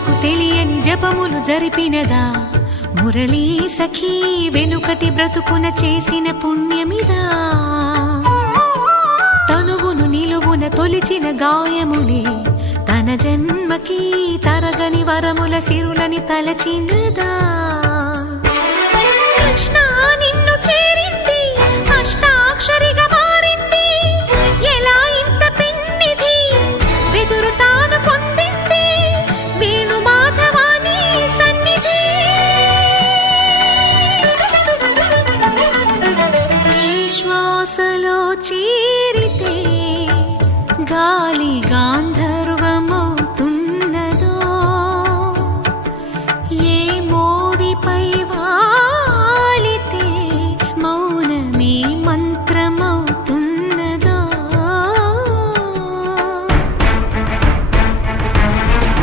జనులకు తెలియని జపములు జరిపినదా మురళీ సఖీ వెనుకటి బ్రతుకున చేసిన పుణ్యమిదా తనువును నిలువున తొలిచిన గాయములే తన జన్మకి తరగని వరముల సిరులని తలచినదా కృష్ణ